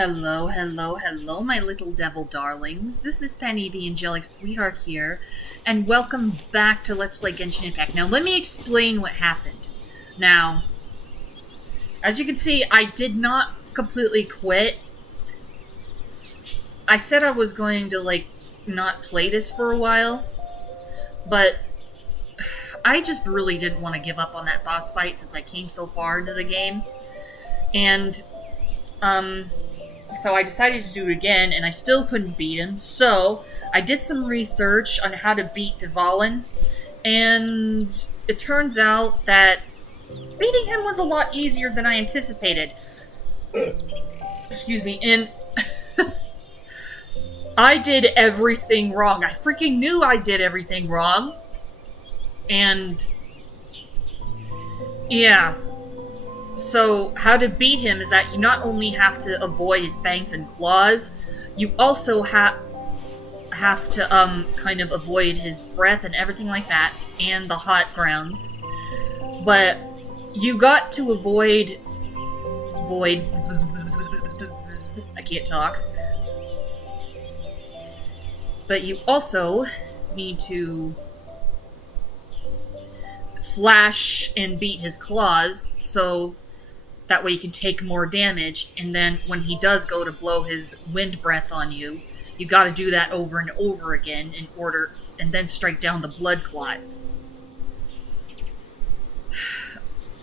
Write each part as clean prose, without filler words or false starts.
Hello, my little devil darlings. This is Penny, the angelic sweetheart here, and welcome back to Let's Play Genshin Impact. Now, let me explain what happened. Now, as you can see, I did not completely quit. I said I was going to, not play this for a while, but I just really didn't want to give up on that boss fight since I came so far into the game. And, so I decided to do it again, and I still couldn't beat him, so I did some research on how to beat Dvalin, and it turns out that beating him was a lot easier than I anticipated. Excuse me, and I did everything wrong. I freaking knew I did everything wrong, and yeah. So, how to beat him is that you not only have to avoid his fangs and claws, you also have to, kind of avoid his breath and everything like that, and the hot grounds. But you got to avoid... I can't talk. But you also need to slash and beat his claws, so that way you can take more damage, and then when he does go to blow his wind breath on you, you gotta do that over and over again and then strike down the blood clot.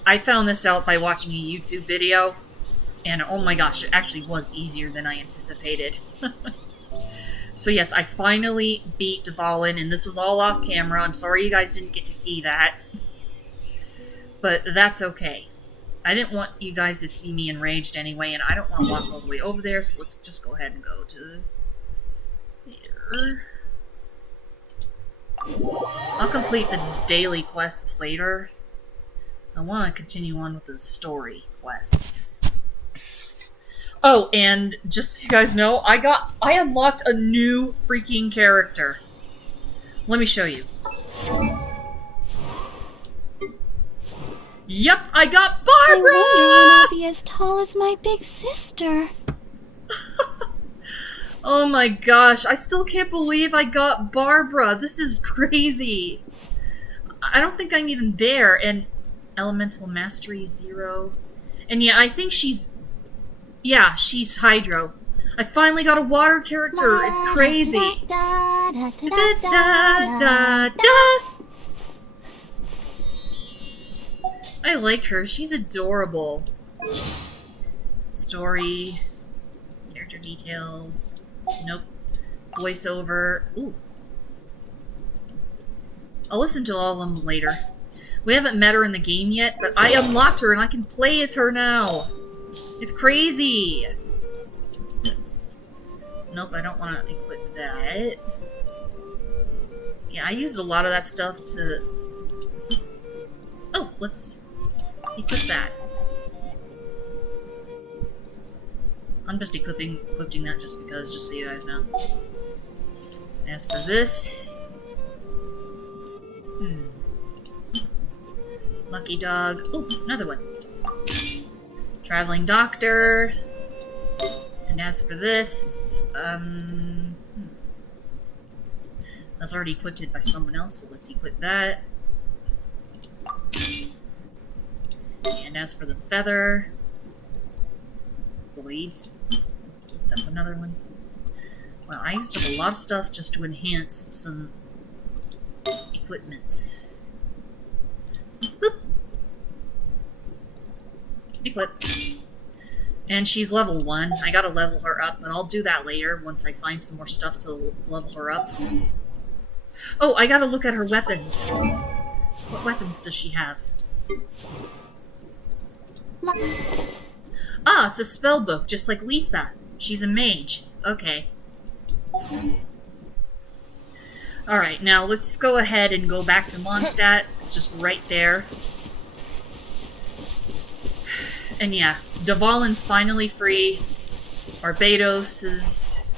I found this out by watching a YouTube video, and oh my gosh, it actually was easier than I anticipated. So yes, I finally beat Dvalin, and this was all off camera. I'm sorry you guys didn't get to see that. But that's okay. I didn't want you guys to see me enraged anyway, and I don't want to walk all the way over there, so let's just go ahead and go to here. I'll complete the daily quests later. I want to continue on with the story quests. Oh, and just so you guys know, I unlocked a new freaking character. Let me show you. Yep, I got Barbara! I want you to be as tall as my big sister. Oh my gosh, I still can't believe I got Barbara. This is crazy. I don't think I'm even there. And Elemental Mastery 0. And yeah, I think she's Hydro. I finally got a water character. It's crazy. Da, da, da, da, da. I like her. She's adorable. Story. Character details. Nope. Voiceover. Ooh. I'll listen to all of them later. We haven't met her in the game yet, but I unlocked her and I can play as her now. It's crazy. What's this? Nope, I don't want to equip that. Yeah, I used a lot of that stuff to... Oh, let's equip that. I'm just equipping that just because, just so you guys know. As for this... Lucky Dog. Oh, another one. Traveling Doctor. And as for this, that's already equipped by someone else, so let's equip that. And as for the feather, blades, that's another one. Well, I used up a lot of stuff just to enhance some equipments. Boop. Equip. And she's level 1. I gotta level her up, but I'll do that later once I find some more stuff to level her up. Oh, I gotta look at her weapons. What weapons does she have? Ah, it's a spell book, just like Lisa. She's a mage. Okay. Alright, now let's go ahead and go back to Mondstadt. It's just right there. And yeah, Dvalin's finally free. Barbados is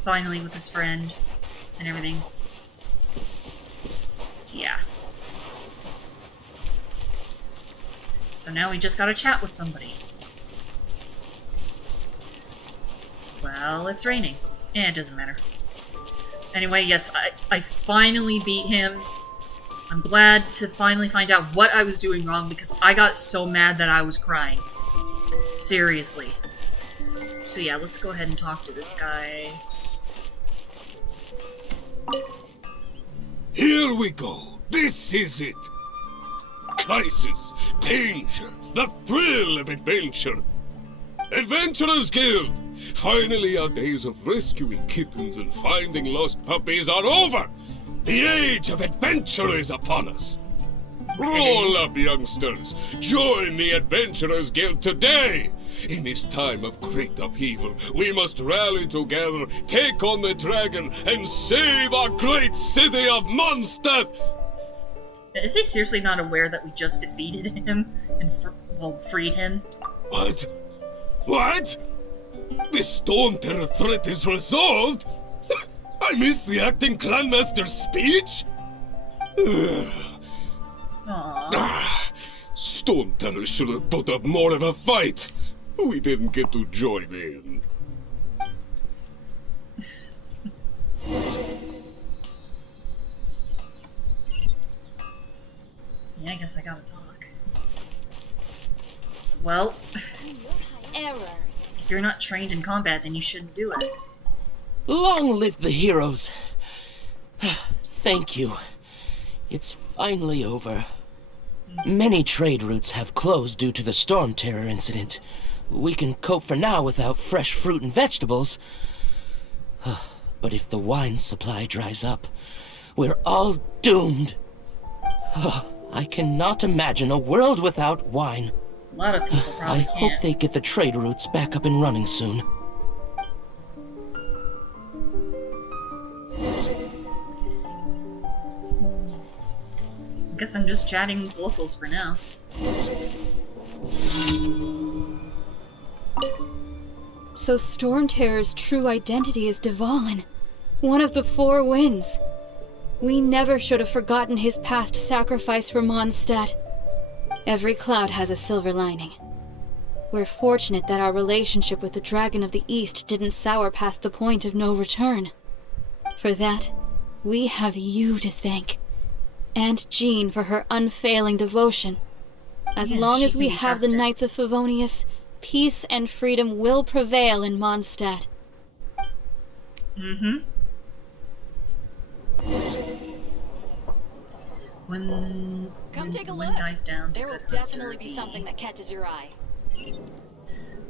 finally with his friend and everything. Yeah. So now we just gotta chat with somebody. Well, it's raining. Eh, it doesn't matter. Anyway, yes, I finally beat him. I'm glad to finally find out what I was doing wrong because I got so mad that I was crying. Seriously. So yeah, let's go ahead and talk to this guy. Here we go. This is it. Crisis, danger, the thrill of adventure. Adventurers Guild! Finally our days of rescuing kittens and finding lost puppies are over! The age of adventure is upon us! Roll up, youngsters! Join the Adventurers Guild today! In this time of great upheaval, we must rally together, take on the dragon, and save our great city of Mondstadt! Is he seriously not aware that we just defeated him and freed him? What? What? The Storm Terror threat is resolved? I missed the acting clanmaster's speech? Aww. Storm Terror should have put up more of a fight. We didn't get to join in. Yeah, I guess I gotta talk. Well, Error. if you're not trained in combat, then you shouldn't do it. Long live the heroes. Thank you. It's finally over. Many trade routes have closed due to the Storm Terror incident. We can cope for now without fresh fruit and vegetables. But if the wine supply dries up, we're all doomed. I cannot imagine a world without wine. A lot of people probably I can't. hope they get the trade routes back up and running soon. I guess I'm just chatting with locals for now. So Storm Terror's true identity is Dvalin, one of the four winds. We never should have forgotten his past sacrifice for Mondstadt. Every cloud has a silver lining. We're fortunate that our relationship with the Dragon of the East didn't sour past the point of no return. For that, we have you to thank. And Jean for her unfailing devotion. As Yeah, long she as can we be have the trusted. Knights of Favonius, peace and freedom will prevail in Mondstadt. Mm-hmm. When Come take a wind look. dies down, There will good definitely be hunter something that catches your eye.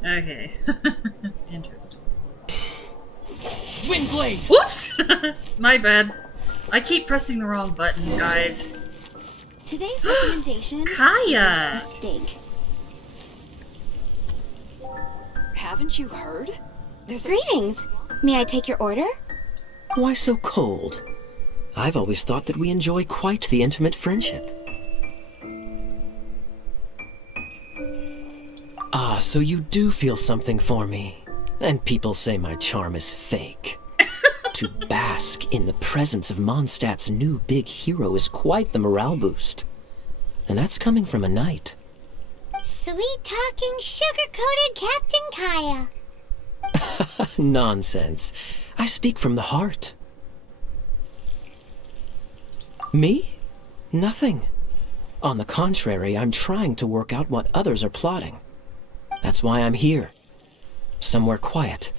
Okay. Interesting. Windblade! Whoops! My bad. I keep pressing the wrong buttons, guys. Today's recommendation Kaya! steak. Haven't you heard? There's a Greetings. May I take your order? Why so cold? I've always thought that we enjoy quite the intimate friendship. Ah, so you do feel something for me. And people say my charm is fake. To bask in the presence of Mondstadt's new big hero is quite the morale boost. And that's coming from a knight. Sweet-talking, sugar-coated Captain Kaya. Nonsense. I speak from the heart. Me? Nothing. On the contrary, I'm trying to work out what others are plotting. That's why I'm here. Somewhere quiet,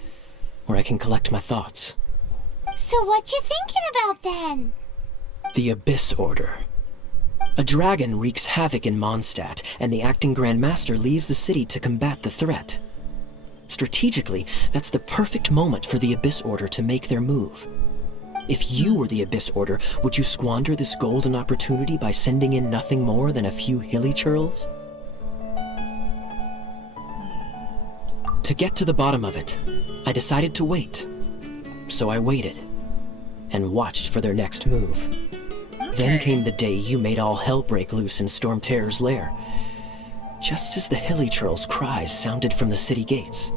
where I can collect my thoughts. So what you thinking about then? The Abyss Order. A dragon wreaks havoc in Mondstadt, and the acting Grand Master leaves the city to combat the threat. Strategically, that's the perfect moment for the Abyss Order to make their move. If you were the Abyss Order, would you squander this golden opportunity by sending in nothing more than a few hilly churls? To get to the bottom of it, I decided to wait. So I waited, and watched for their next move. Then came the day you made all hell break loose in Storm Terror's lair. Just as the hilly churl's cries sounded from the city gates.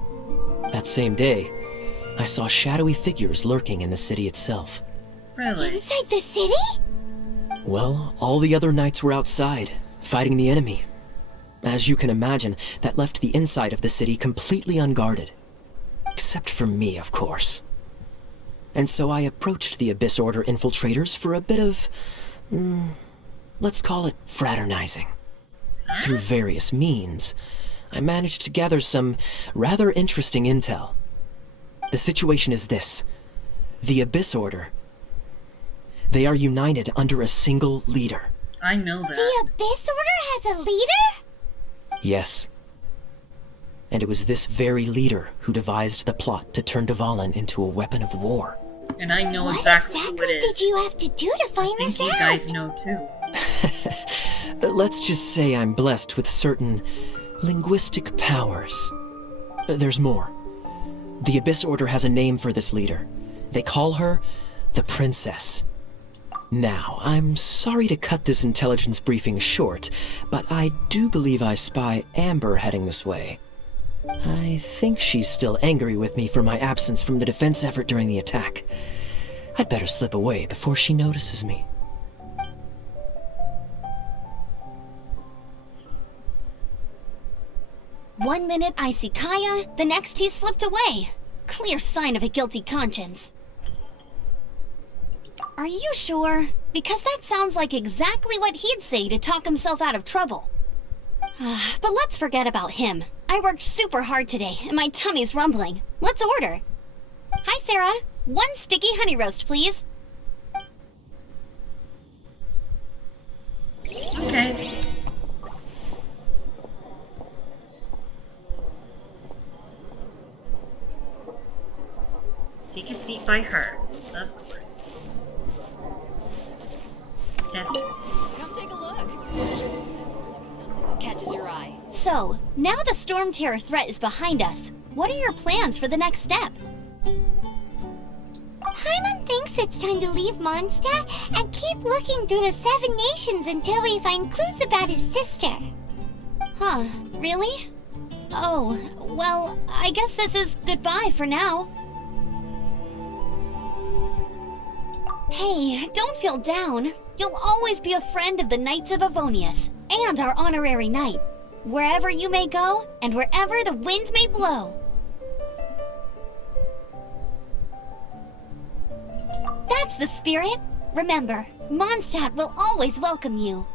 That same day, I saw shadowy figures lurking in the city itself. Really? Inside the city? Well, all the other knights were outside, fighting the enemy. As you can imagine, that left the inside of the city completely unguarded. Except for me, of course. And so I approached the Abyss Order infiltrators for a bit of, let's call it fraternizing. Through various means, I managed to gather some rather interesting intel. The situation is this. The Abyss Order, they are united under a single leader. I know that. The Abyss Order has a leader? Yes. And it was this very leader who devised the plot to turn Dvalin into a weapon of war. And I know What exactly who it is. did you have to do to find I think this you out? guys know too. Let's just say I'm blessed with certain linguistic powers. There's more. The Abyss Order has a name for this leader. They call her the Princess. Now, I'm sorry to cut this intelligence briefing short, but I do believe I spy Amber heading this way. I think she's still angry with me for my absence from the defense effort during the attack. I'd better slip away before she notices me. One minute I see Kaya, the next he slipped away. Clear sign of a guilty conscience. Are you sure? Because that sounds like exactly what he'd say to talk himself out of trouble. But let's forget about him. I worked super hard today, and my tummy's rumbling. Let's order. Hi, Sarah. 1 sticky honey roast, please. Okay. Take a seat by her. Of course. Come take a look. Catches your eye. So, now the Storm Terror threat is behind us. What are your plans for the next step? Paimon thinks it's time to leave Mondstadt and keep looking through the 7 nations until we find clues about his sister. Huh, really? Oh, well, I guess this is goodbye for now. Hey, don't feel down. You'll always be a friend of the Knights of Avonius, and our honorary knight. Wherever you may go, and wherever the wind may blow. That's the spirit. Remember, Mondstadt will always welcome you.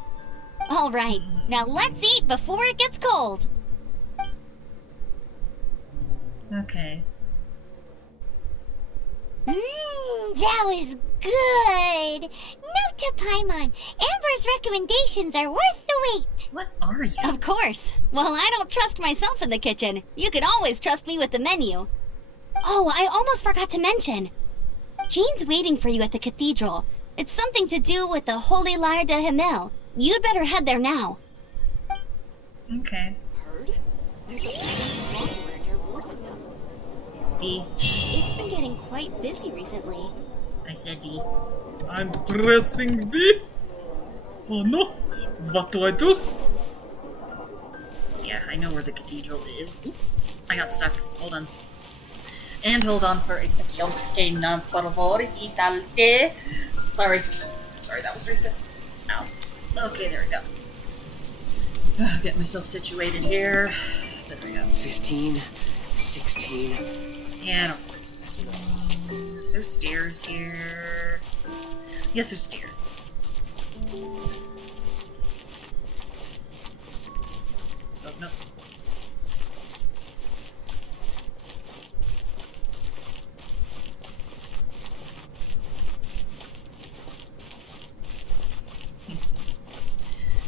All right, now let's eat before it gets cold. Okay. That was good. Note to Paimon, Amber's recommendations are worth the wait. What are you? Of course. Well, I don't trust myself in the kitchen. You can always trust me with the menu. Oh, I almost forgot to mention. Jean's waiting for you at the cathedral. It's something to do with the Holy Lyre de Himmel. You'd better head there now. Okay. Heard? There's a somewhere near Worthington. V. It's been getting quite busy recently. I said V. I'm pressing V. Oh no. What do I do? Yeah, I know where the cathedral is. Oop, I got stuck. Hold on. And hold on for a second. Que no, por favor, quítate. Sorry. Sorry, that was racist. Ow. Okay, there we go. Get myself situated here. There we go. 15, 16... Yeah, no. Is there stairs here? Yes, there's stairs. Oh, no.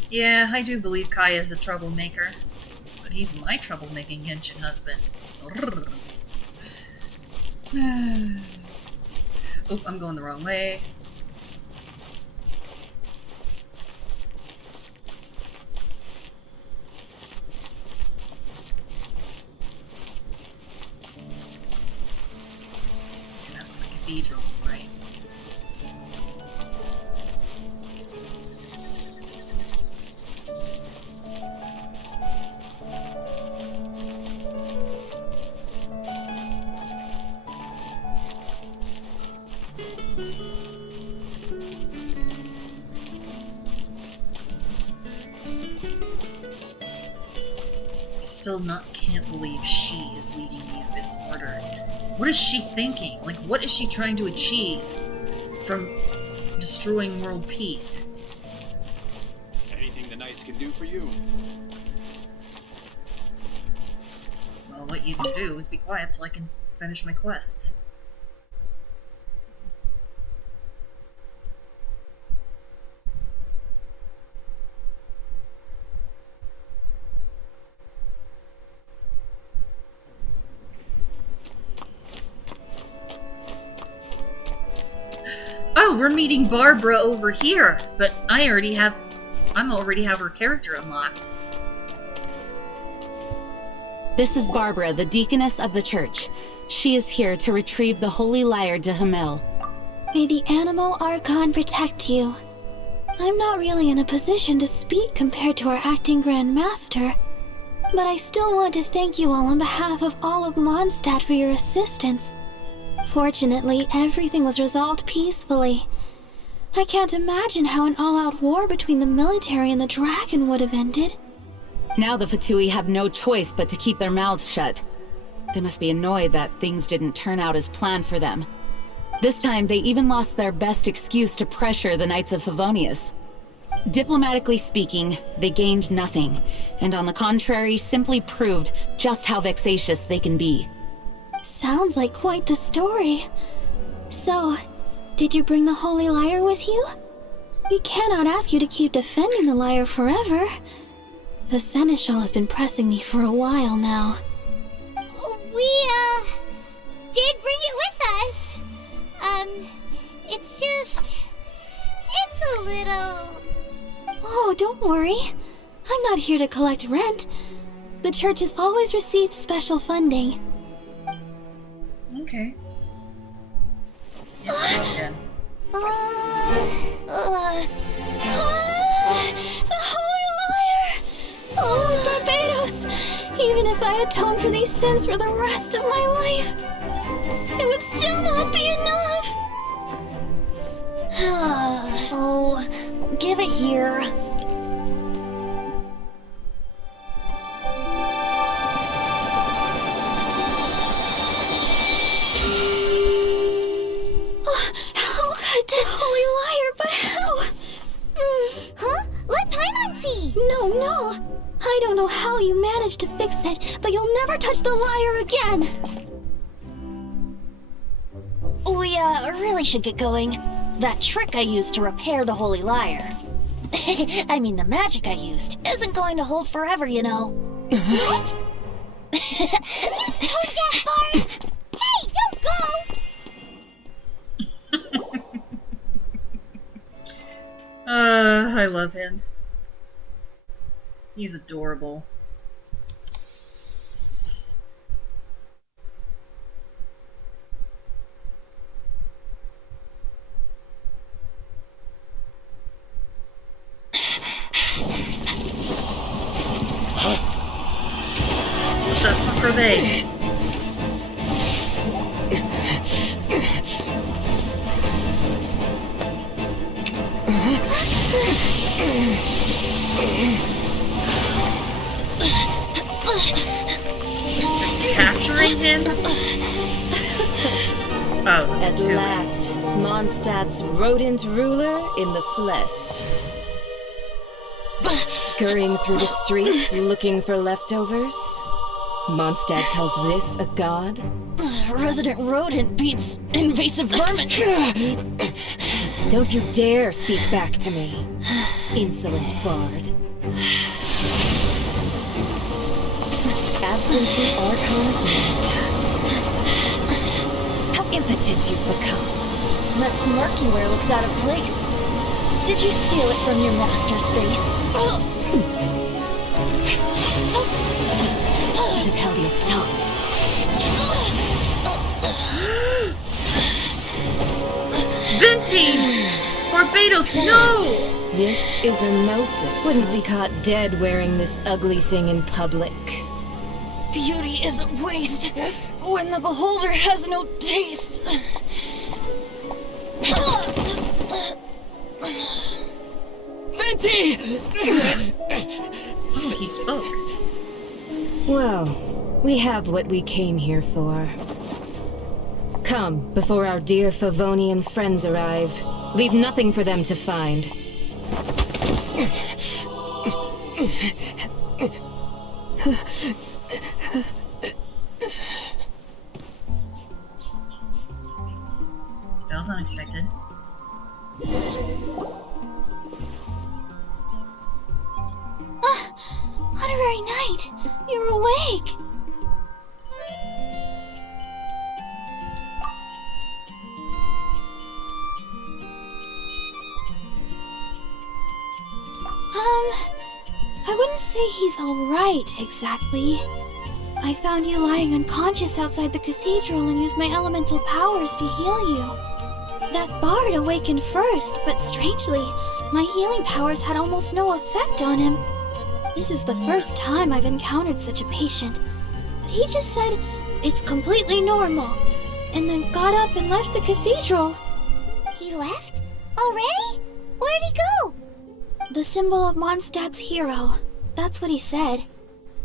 Yeah, I do believe Kaya's a troublemaker. But he's my troublemaking Genshin husband. Oop, I'm going the wrong way. That's the cathedral, right? Still can't believe she is leading me in this order. What is she thinking? Like, what is she trying to achieve from destroying world peace? Anything the Knights can do for you. Well, what you can do is be quiet so I can finish my quests. Oh, we're meeting Barbara over here, but I'm already have her character unlocked. This is Barbara, the deaconess of the church. She is here to retrieve the holy lyre de Hamel. May the animal Archon protect you. I'm not really in a position to speak compared to our acting Grand Master, but I still want to thank you all on behalf of all of Mondstadt for your assistance. Fortunately, everything was resolved peacefully. I can't imagine how an all-out war between the military and the dragon would have ended. Now the Fatui have no choice but to keep their mouths shut. They must be annoyed that things didn't turn out as planned for them. This time, they even lost their best excuse to pressure the Knights of Favonius. Diplomatically speaking, they gained nothing, and on the contrary, simply proved just how vexatious they can be. Sounds like quite the story. So, did you bring the holy lyre with you? We cannot ask you to keep defending the lyre forever. The Seneschal has been pressing me for a while now. We, did bring it with us. It's a little... Oh, don't worry. I'm not here to collect rent. The church has always received special funding. Okay. It's fine again. The Holy Lyre! Oh, Barbados! Even if I atoned for these sins for the rest of my life, it would still not be enough! Oh, give it here. How could this Holy Lyre, but how? Huh? Let Paimon see! No. I don't know how you managed to fix it, but you'll never touch the lyre again! We, really should get going. That trick I used to repair the holy lyre. I mean, the magic I used isn't going to hold forever, you know. What? Hold that, Barb! Hey, don't go! I love him. He's adorable. What the fuck are they? Capturing him? Oh, at last, Mondstadt's rodent ruler in the flesh. Scurrying through the streets looking for leftovers? Mondstadt calls this a god? Resident rodent beats invasive vermin. Don't you dare speak back to me, insolent bard. Absentee Archon of Mondstadt. How impotent you've become. That smirky looks out of place. Did you steal it from your master's base? Should have held your tongue. Venti! Barbados, no! This is a gnosis. Wouldn't be caught dead wearing this ugly thing in public. Beauty is a waste when the beholder has no taste. Venti! Oh, he spoke. Well, we have what we came here for. Come, before our dear Favonian friends arrive. Leave nothing for them to find. That was unexpected. Honorary Knight, you're awake. I wouldn't say he's alright, exactly. I found you lying unconscious outside the cathedral and used my elemental powers to heal you. That bard awakened first, but strangely, my healing powers had almost no effect on him. This is the first time I've encountered such a patient. But he just said, it's completely normal, and then got up and left the cathedral. He left? Already? Where'd he go? The symbol of Mondstadt's hero. That's what he said.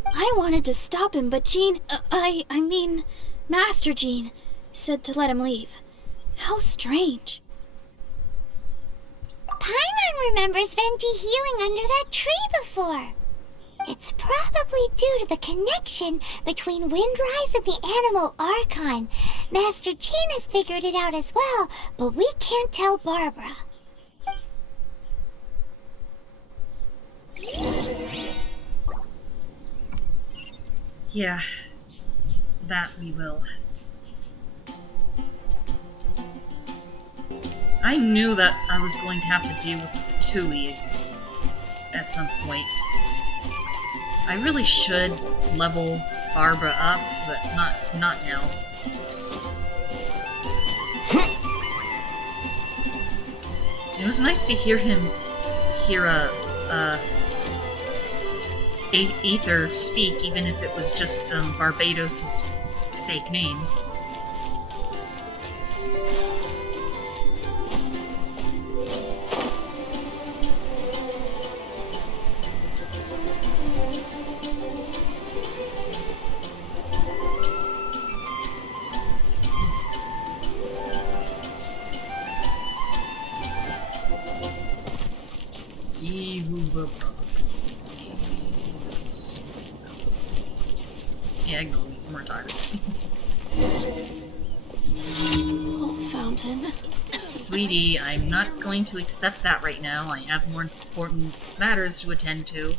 I wanted to stop him, but Master Jean, said to let him leave. How strange. Paimon remembers Venti healing under that tree before. It's probably due to the connection between Windrise and the Animal Archon. Master Jean has figured it out as well, but we can't tell Barbara. Yeah, that we will. I knew that I was going to have to deal with the Fatui at some point. I really should level Barbara up, but not now. It was nice to hear Aether speak, even if it was just Barbados' fake name. Yeah, ignore me. I'm retired. Oh, Fountain. Sweetie, I'm not going to accept that right now. I have more important matters to attend to.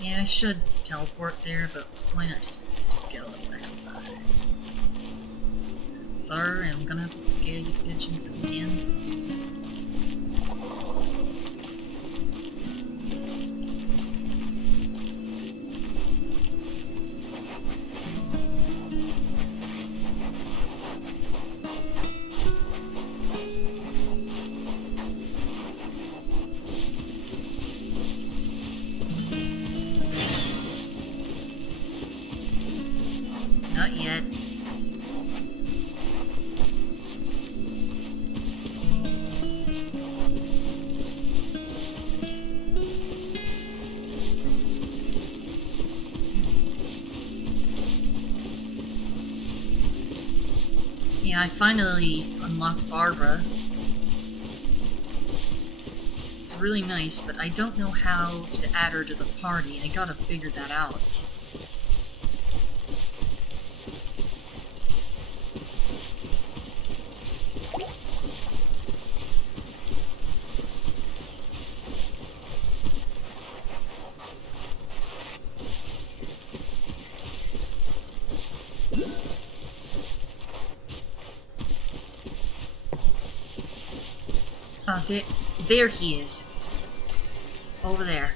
Yeah, I should teleport there, but why not just get a little exercise? Sorry, I'm gonna have to scare you pigeons again. Not yet. Yeah, I finally unlocked Barbara. It's really nice, but I don't know how to add her to the party. I gotta figure that out. Oh, there he is. Over there.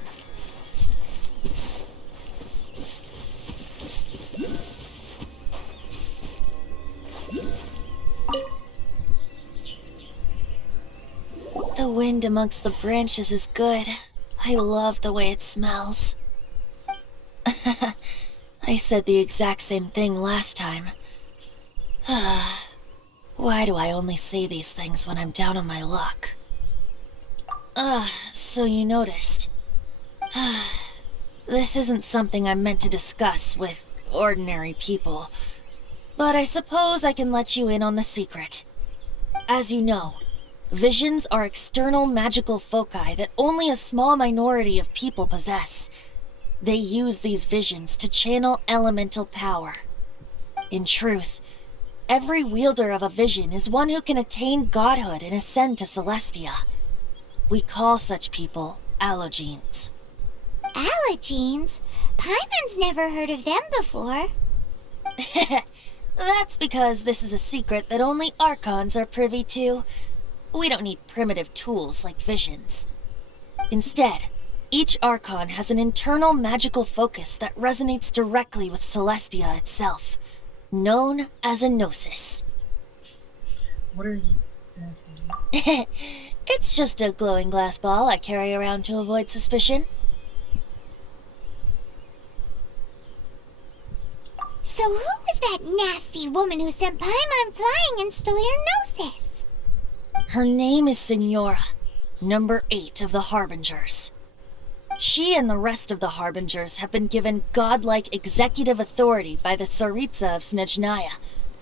The wind amongst the branches is good. I love the way it smells. I said the exact same thing last time. Why do I only say these things when I'm down on my luck? So you noticed. This isn't something I'm meant to discuss with ordinary people, but I suppose I can let you in on the secret. As you know, visions are external magical foci that only a small minority of people possess. They use these visions to channel elemental power. In truth, every wielder of a vision is one who can attain godhood and ascend to Celestia. We call such people allogenes. Allogenes? Paimon's never heard of them before. That's because this is a secret that only Archons are privy to. We don't need primitive tools like visions. Instead, each Archon has an internal magical focus that resonates directly with Celestia itself, known as a gnosis. What are you... It's just a glowing glass ball I carry around to avoid suspicion. So who was that nasty woman who sent Paimon flying and stole your gnosis? Her name is Signora, number 8 of the Harbingers. She and the rest of the Harbingers have been given godlike executive authority by the Tsaritsa of Snezhnaya,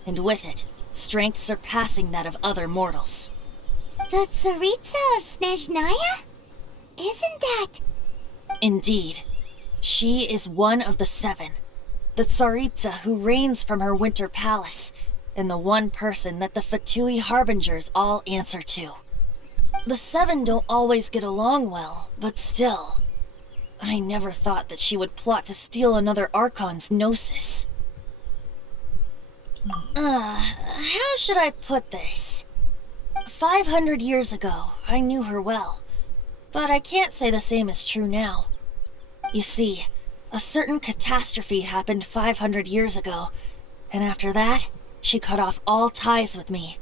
and with it, strength surpassing that of other mortals. The Tsaritsa of Snezhnaya? Isn't that... Indeed. She is one of the 7, the Tsaritsa who reigns from her winter palace, and the one person that the Fatui Harbingers all answer to. The 7 don't always get along well, but still... I never thought that she would plot to steal another Archon's gnosis. How should I put this? 500 years ago, I knew her well, but I can't say the same is true now. You see, a certain catastrophe happened 500 years ago, and after that, she cut off all ties with me.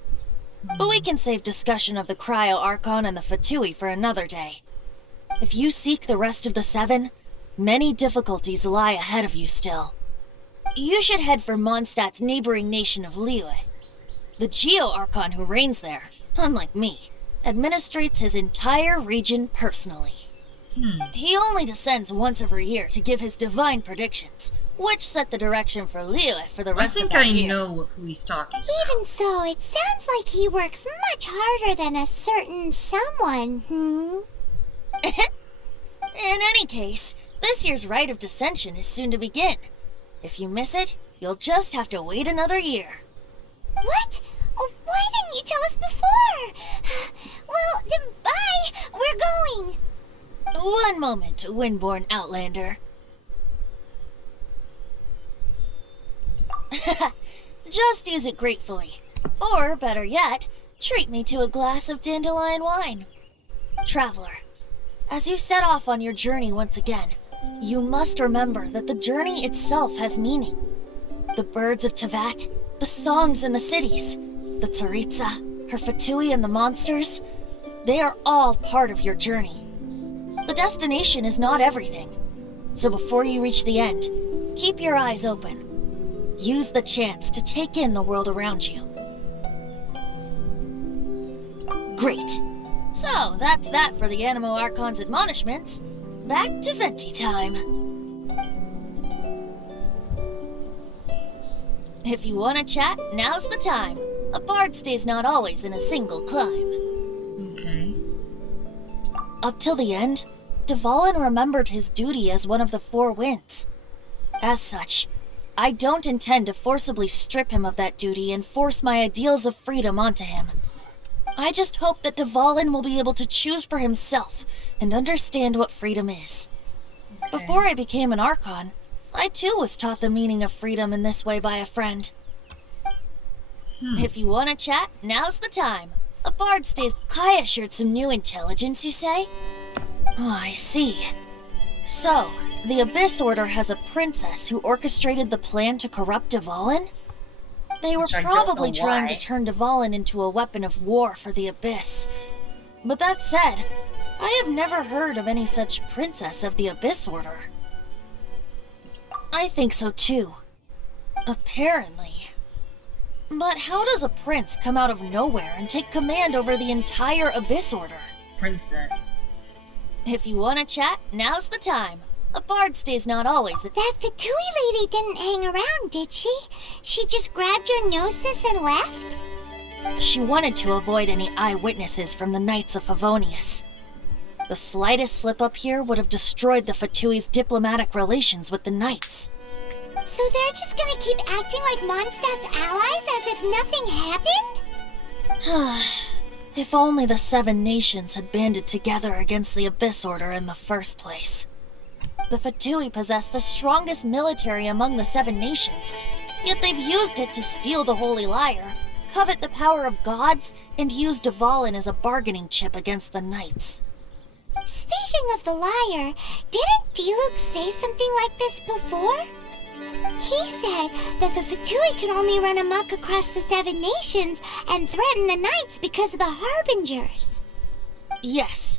But we can save discussion of the Cryo Archon and the Fatui for another day. If you seek the rest of the 7, many difficulties lie ahead of you still. You should head for Mondstadt's neighboring nation of Liyue. The Geo-Archon who reigns there, unlike me, administrates his entire region personally. He only descends once every year to give his divine predictions, which set the direction for Liyue for the rest of the year. I think I know who he's talking about. Even so, it sounds like he works much harder than a certain someone, In any case, this year's Rite of Descension is soon to begin. If you miss it, you'll just have to wait another year. What? Oh, why didn't you tell us before? Well, then bye! We're going! One moment, Windborn Outlander. Just use it gratefully. Or, better yet, treat me to a glass of dandelion wine. Traveler, as you set off on your journey once again, you must remember that the journey itself has meaning. The birds of Tevat, the songs in the cities, the Tsaritsa, her Fatui and the monsters, they are all part of your journey. The destination is not everything, so before you reach the end, keep your eyes open. Use the chance to take in the world around you. Great. So, that's that for the Animo Archon's admonishments. Back to Venti time. If you want to chat, now's the time. A bard stays not always in a single climb. Okay. Up till the end, Dvalin remembered his duty as one of the 4 winds. As such, I don't intend to forcibly strip him of that duty and force my ideals of freedom onto him. I just hope that Dvalin will be able to choose for himself and understand what freedom is. Okay. Before I became an Archon, I too was taught the meaning of freedom in this way by a friend. If you want to chat, now's the time. A bard stays... Kaya shared some new intelligence, you say? Oh, I see. So, the Abyss Order has a princess who orchestrated the plan to corrupt Dvalin? They were probably trying to turn Dvalin into a weapon of war for the Abyss. But that said, I have never heard of any such princess of the Abyss Order. I think so too. Apparently. But how does a prince come out of nowhere and take command over the entire Abyss Order? Princess. If you want to chat, now's the time. A bard stays not always. That Fatui lady didn't hang around, did she? She just grabbed your gnosis and left? She wanted to avoid any eyewitnesses from the Knights of Favonius. The slightest slip-up here would have destroyed the Fatui's diplomatic relations with the Knights. So they're just gonna keep acting like Mondstadt's allies as if nothing happened? If only the 7 nations had banded together against the Abyss Order in the first place. The Fatui possess the strongest military among the 7 nations, yet they've used it to steal the Holy Lyre, covet the power of gods, and use Dvalin as a bargaining chip against the Knights. Speaking of the lyre, didn't Diluc say something like this before? He said that the Fatui could only run amok across the 7 nations and threaten the Knights because of the Harbingers. Yes.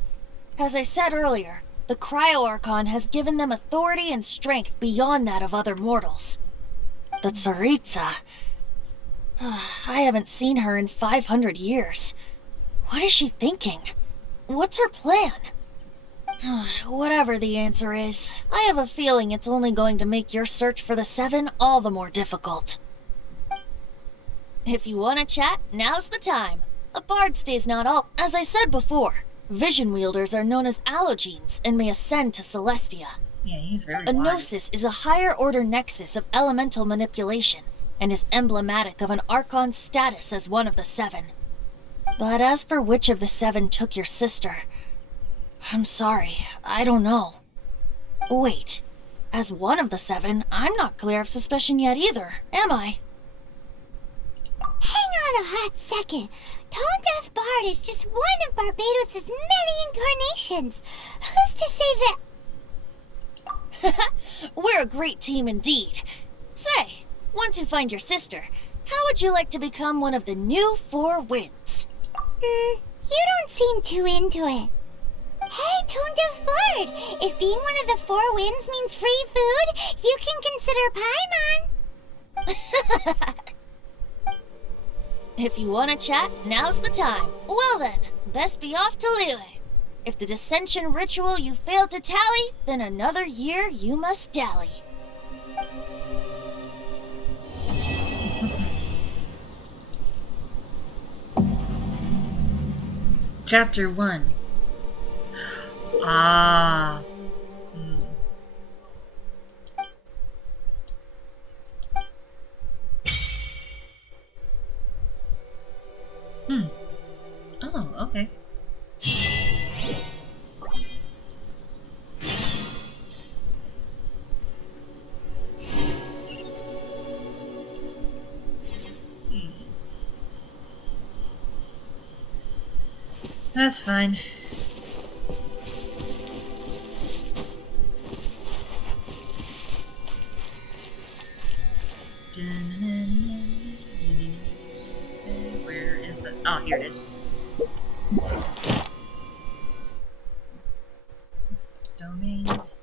As I said earlier, the Cryo-Archon has given them authority and strength beyond that of other mortals. The Tsaritsa... I haven't seen her in 500 years. What is she thinking? What's her plan? Whatever the answer is, I have a feeling it's only going to make your search for the 7 all the more difficult. If you want to chat, now's the time. A bard stays not all. As I said before, vision wielders are known as allogenes and may ascend to Celestia. Yeah, he's very A wise. gnosis is a higher order nexus of elemental manipulation and is emblematic of an Archon's status as one of the 7. But as for which of the 7 took your sister, I'm sorry, I don't know. Wait, as one of the 7, I'm not clear of suspicion yet either, am I? Hang on a hot second. Tone Deaf Bard is just one of Barbados' many incarnations. Who's to say that... We're a great team indeed. Say, once you find your sister, how would you like to become one of the new 4 Winds? You don't seem too into it. Hey, Tone Deaf Bard, if being one of the 4 Winds means free food, you can consider Paimon. If you want to chat, now's the time. Well then, best be off to Liyue. If the dissension ritual you failed to tally, then another year you must dally. Chapter 1. Ah. Oh, okay. That's fine. Where is the... Oh, here it is. What's the domains?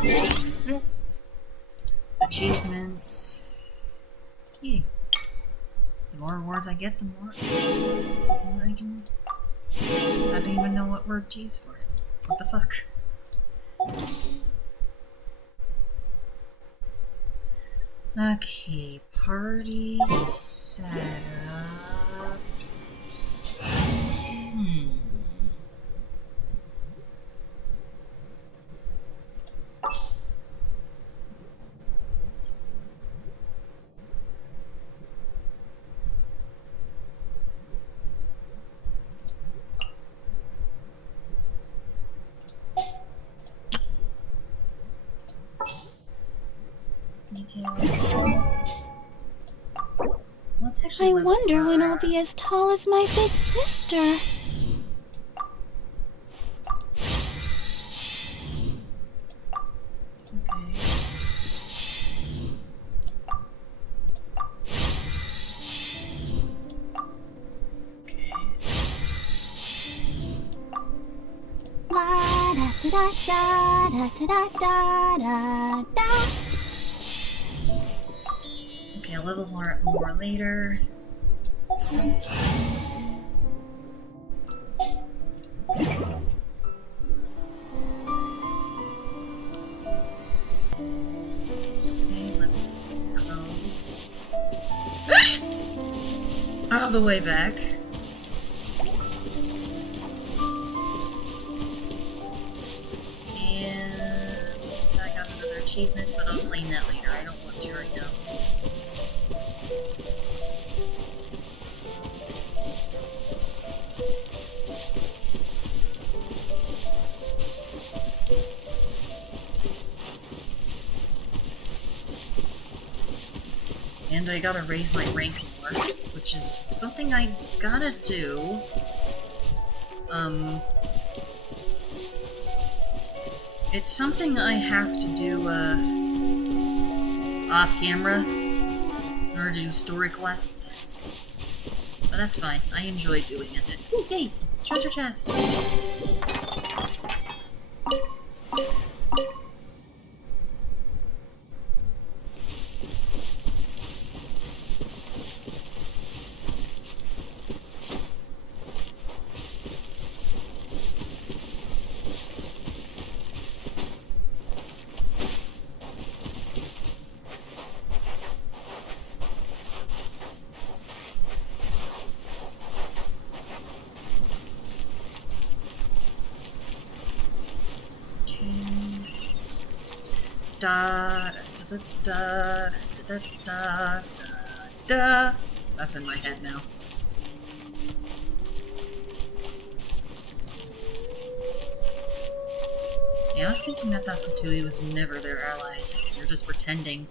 And this. Achievements. Yeah. The more rewards I get, the more I can... I don't even know what word to use for it. What the fuck? Okay, party setup. Details. Let's actually. I wonder when I'll be as tall as my big sister. La Okay, I'll level more later. Okay, let's go out of the way back. And I got another achievement, but I'll claim that later. I don't want to right now. And I gotta raise my rank more, which is something I gotta do. It's something I have to do, off camera in order to do story quests. But that's fine. I enjoy doing it. Ooh, yay! Treasure chest! Da da da da da da da. That's in my head now. Yeah, I was thinking that Fatui was never their allies. They're just pretending.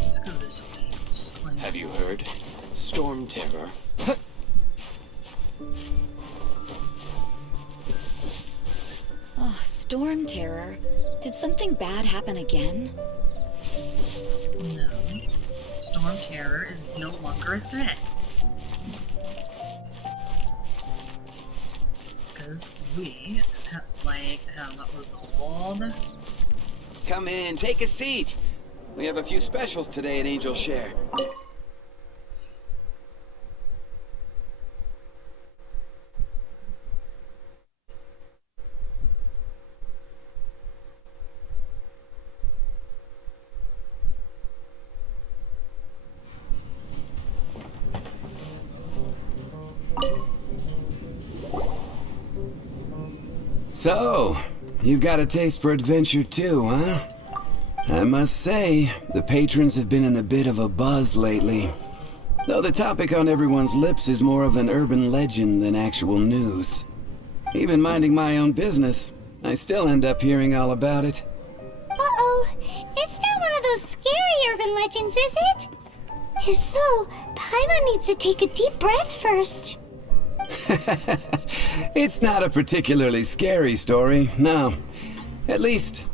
Let's go this way. Let's just climb. Have you heard? Storm Terror. Oh, Storm Terror. Did something bad happen again? No. Storm Terror is no longer a threat. Because we, what was called? Come in, take a seat. We have a few specials today at Angel Share. So, you've got a taste for adventure too, huh? I must say, the patrons have been in a bit of a buzz lately. Though the topic on everyone's lips is more of an urban legend than actual news. Even minding my own business, I still end up hearing all about it. Uh-oh, it's not one of those scary urban legends, is it? If so, Paimon needs to take a deep breath first. It's not a particularly scary story, no. At least,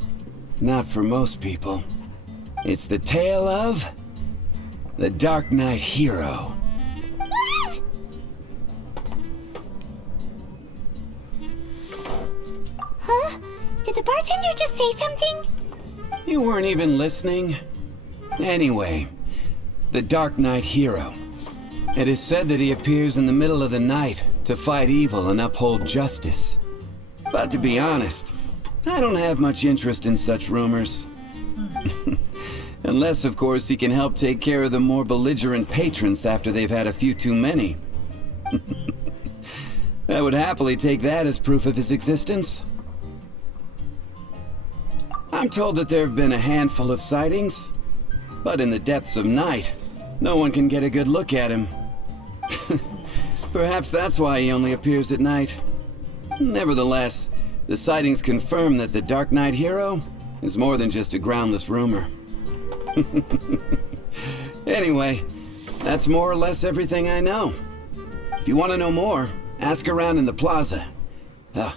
not for most people. It's the tale of the Dark Knight Hero. Huh? Did the bartender just say something? You weren't even listening? Anyway, the Dark Knight Hero. It is said that he appears in the middle of the night to fight evil and uphold justice. But to be honest, I don't have much interest in such rumors. Unless, of course, he can help take care of the more belligerent patrons after they've had a few too many. I would happily take that as proof of his existence. I'm told that there have been a handful of sightings, but in the depths of night, no one can get a good look at him. Perhaps that's why he only appears at night. Nevertheless, the sightings confirm that the Dark Knight Hero is more than just a groundless rumor. Anyway, that's more or less everything I know. If you want to know more, Ask around in the plaza. Oh,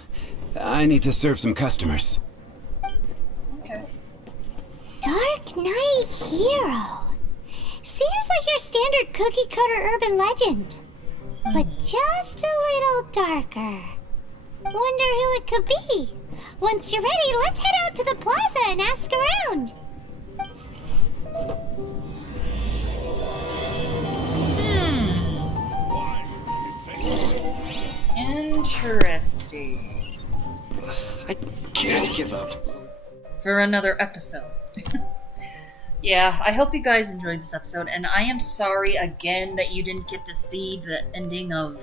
I need to serve some customers. Okay. Dark Knight Hero. Seems like your standard cookie cutter urban legend. But just a little darker. Wonder who it could be. Once you're ready, let's head out to the plaza and ask around. Interesting. I can't give up. For another episode. Yeah, I hope you guys enjoyed this episode, and I am sorry again that you didn't get to see the ending of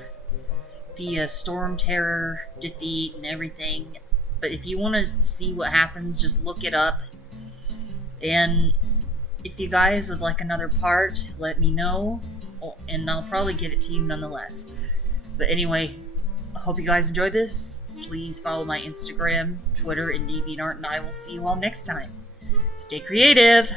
the Storm Terror defeat and everything. But if you want to see what happens, just look it up. And if you guys would like another part, let me know, and I'll probably give it to you nonetheless. But anyway, I hope you guys enjoyed this. Please follow my Instagram, Twitter, and DeviantArt, and I will see you all next time. Stay creative!